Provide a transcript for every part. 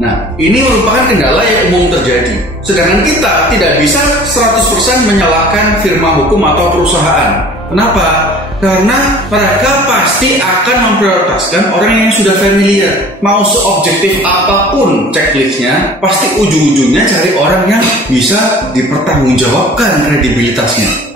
Nah, ini merupakan kendala yang umum terjadi. Sedangkan kita tidak bisa 100% menyalahkan firma hukum atau perusahaan. Kenapa? Karena mereka pasti akan memprioritaskan orang yang sudah familiar. Mau seobjektif apapun checklistnya, pasti ujung-ujungnya cari orang yang bisa dipertanggungjawabkan kredibilitasnya.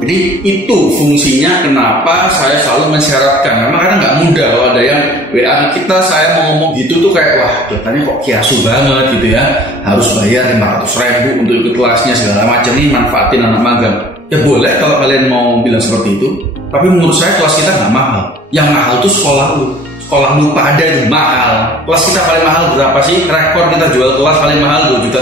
Jadi itu fungsinya kenapa saya selalu mensyaratkan. Memang kadang nggak mudah kalau ada yang WA kita, saya mau ngomong gitu tuh kayak wah katanya kok kiasu banget gitu ya. Harus bayar 500.000 untuk ikut kelasnya segala macam, ini manfaatin anak magang. Ya boleh kalau kalian mau bilang seperti itu. Tapi menurut saya kelas kita nggak mahal. Yang mahal tuh sekolah lu. Sekolah lu pada itu mahal. Kelas kita paling mahal berapa sih? Rekor kita jual kelas paling mahal 2,5 juta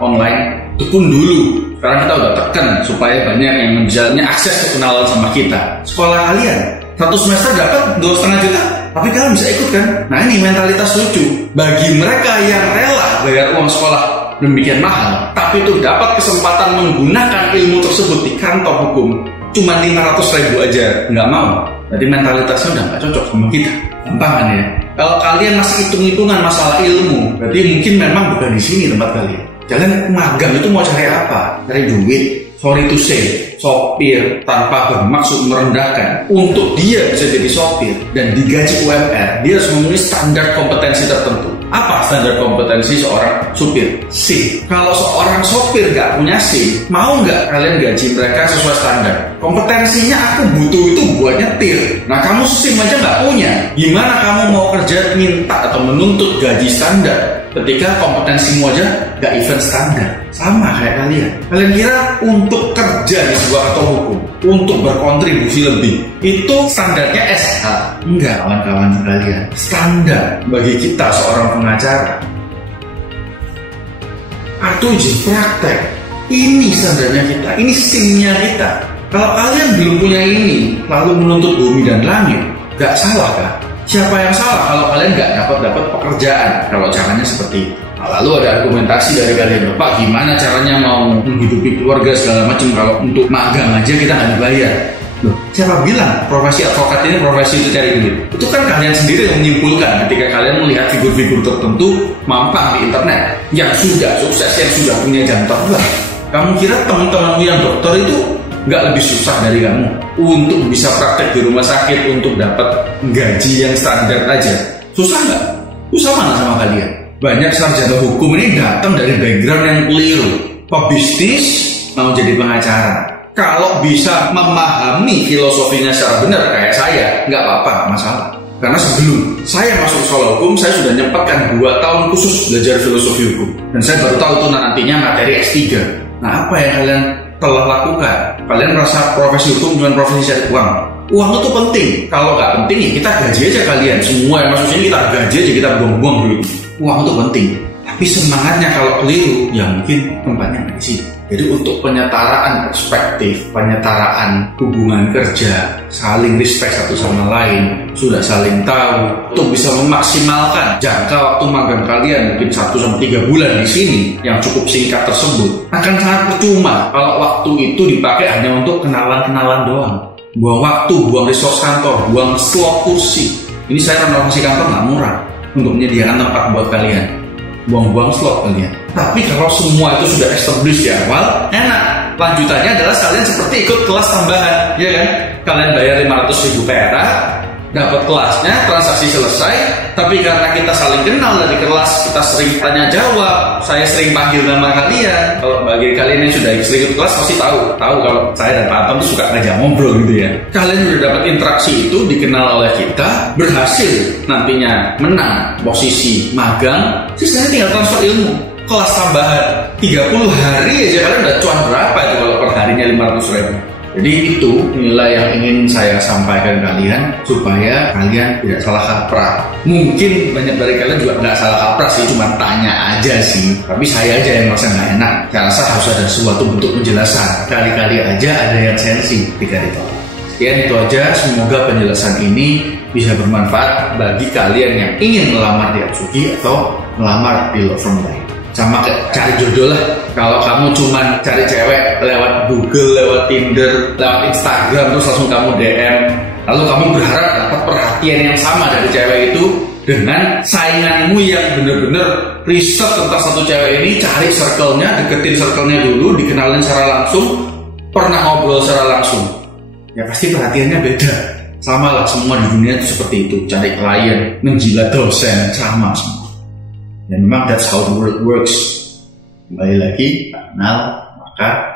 online. Itu pun dulu. Sekarang kita udah tekan supaya banyak yang bisa akses ke kenalan sama kita. Sekolah kalian 1 semester dapat 2,5 juta, tapi kalian bisa ikut kan? Nah ini mentalitas lucu. Bagi mereka yang rela bayar uang sekolah demikian mahal, tapi itu dapat kesempatan menggunakan ilmu tersebut di kantor hukum cuma 500.000 aja nggak mau. Jadi mentalitasnya udah nggak cocok sama kita. Gampang kan ya? Kalau kalian masih hitung-hitungan masalah ilmu, berarti mungkin memang bukan di sini tempat kalian. Kalian magang itu mau cari apa? Cari duit. Sorry to say, sopir tanpa bermaksud merendahkan. Untuk dia bisa jadi sopir dan digaji UMR, dia harus memenuhi standar kompetensi tertentu. Apa standar kompetensi seorang supir? SIM. Kalau seorang sopir nggak punya SIM, mau nggak kalian gaji mereka sesuai standar? Kompetensinya aku butuh itu buat nyetir. Nah kamu SIM aja nggak punya, gimana kamu mau kerja minta atau menuntut gaji standar ketika kompetensimu aja nggak event standar? Sama kayak kalian. Kalian kira untuk kerja di sebuah kantor hukum, untuk berkontribusi lebih, itu standarnya SH? Enggak, kawan-kawan sekalian. Standar bagi kita seorang pengacara atau izin praktek, ini standarnya kita, ini SIM-nya kita. Kalau kalian belum punya ini, lalu menuntut bumi dan langit, nggak salah kah? Siapa yang salah kalau kalian nggak dapat pekerjaan? Kalau caranya seperti itu. Nah, lalu ada argumentasi dari kalian, Pak, gimana caranya mau menghidupi keluarga segala macam kalau untuk magang aja kita nggak dibayar? Loh, siapa bilang profesi advokat ini profesi itu cari duit? Itu kan kalian sendiri yang menyimpulkan ketika kalian melihat figur-figur tertentu mampang di internet yang sudah sukses, yang sudah punya jam terbang. Kamu kira teman-temanmu yang dokter itu nggak lebih susah dari kamu untuk bisa praktek di rumah sakit untuk dapat gaji yang standar aja? Susah nggak? Susah mana sama kalian? Banyak sarjana hukum ini datang dari background yang keliru. Pebisnis mau jadi pengacara. Kalau bisa memahami filosofinya secara benar kayak saya, nggak apa-apa, masalah. Karena sebelum saya masuk sekolah hukum, saya sudah nyempatkan 2 tahun khusus belajar filosofi hukum. Dan saya baru tahu tuh nantinya materi S3. Nah apa yang kalian telah lakukan? Kalian merasa profesi hukum cuma profesi cari uang. Uang itu penting. Kalau nggak penting ya kita gaji aja kalian. Semua yang masuk sini kita gaji aja, kita buang-buang duit. Uang itu penting. Tapi semangatnya kalau keliru, ya mungkin tempatnya nggak di sini. Jadi untuk penyetaraan perspektif, penyetaraan hubungan kerja, saling respect satu sama lain, sudah saling tahu, untuk bisa memaksimalkan jangka waktu magang kalian mungkin 1-3 bulan di sini yang cukup singkat tersebut, akan sangat percuma kalau waktu itu dipakai hanya untuk kenalan-kenalan doang. Buang waktu, buang resource kantor, buang slot kursi. Ini saya renovasi kantor nggak murah untuk menyediakan tempat buat kalian. Buang-buang slot kalian. Tapi kalau semua itu sudah established di awal, enak. Lanjutannya adalah kalian seperti ikut kelas tambahan, ya kan? Kalian bayar 500.000 perak, dapat kelasnya, transaksi selesai. Tapi karena kita saling kenal dari kelas, kita sering tanya jawab, saya sering panggil nama kalian. Kalau bagi kalian yang sudah sering ikut kelas pasti tahu kalau saya dan Pak Anton itu suka ngajak ngobrol gitu ya. Kalian sudah dapat interaksi itu, dikenal oleh kita, berhasil nantinya menang posisi magang. Sisanya tinggal transfer ilmu. Kelas tambahan 30 hari aja kalian udah cuan berapa itu kalau per harinya 500.000. Jadi itu nilai yang ingin saya sampaikan ke kalian supaya kalian tidak salah kaprah. Mungkin banyak dari kalian juga nggak salah kaprah sih, cuma tanya aja sih. Tapi saya aja yang merasa nggak enak. Saya rasa harus ada suatu bentuk penjelasan. Kali-kali aja ada yang sensi ketika ditolak. Sekian itu aja. Semoga penjelasan ini bisa bermanfaat bagi kalian yang ingin melamar di Atsugi atau melamar di law firm lain. Sama kayak cari jodoh lah. Kalau kamu cuma cari cewek lewat Google, lewat Tinder, lewat Instagram, terus langsung kamu DM, lalu kamu berharap dapat perhatian perhatian yang sama dari cewek itu dengan sainganmu yang bener-bener riset tentang satu cewek ini, cari circle-nya, deketin circle-nya dulu, dikenalin secara langsung, pernah ngobrol secara langsung. Ya pasti perhatiannya beda. Sama lah, semua di dunia itu seperti itu. Cari klien, menjilat dosen, sama semua. Dan memang that's how the world works. Kembali lagi, kenal, maka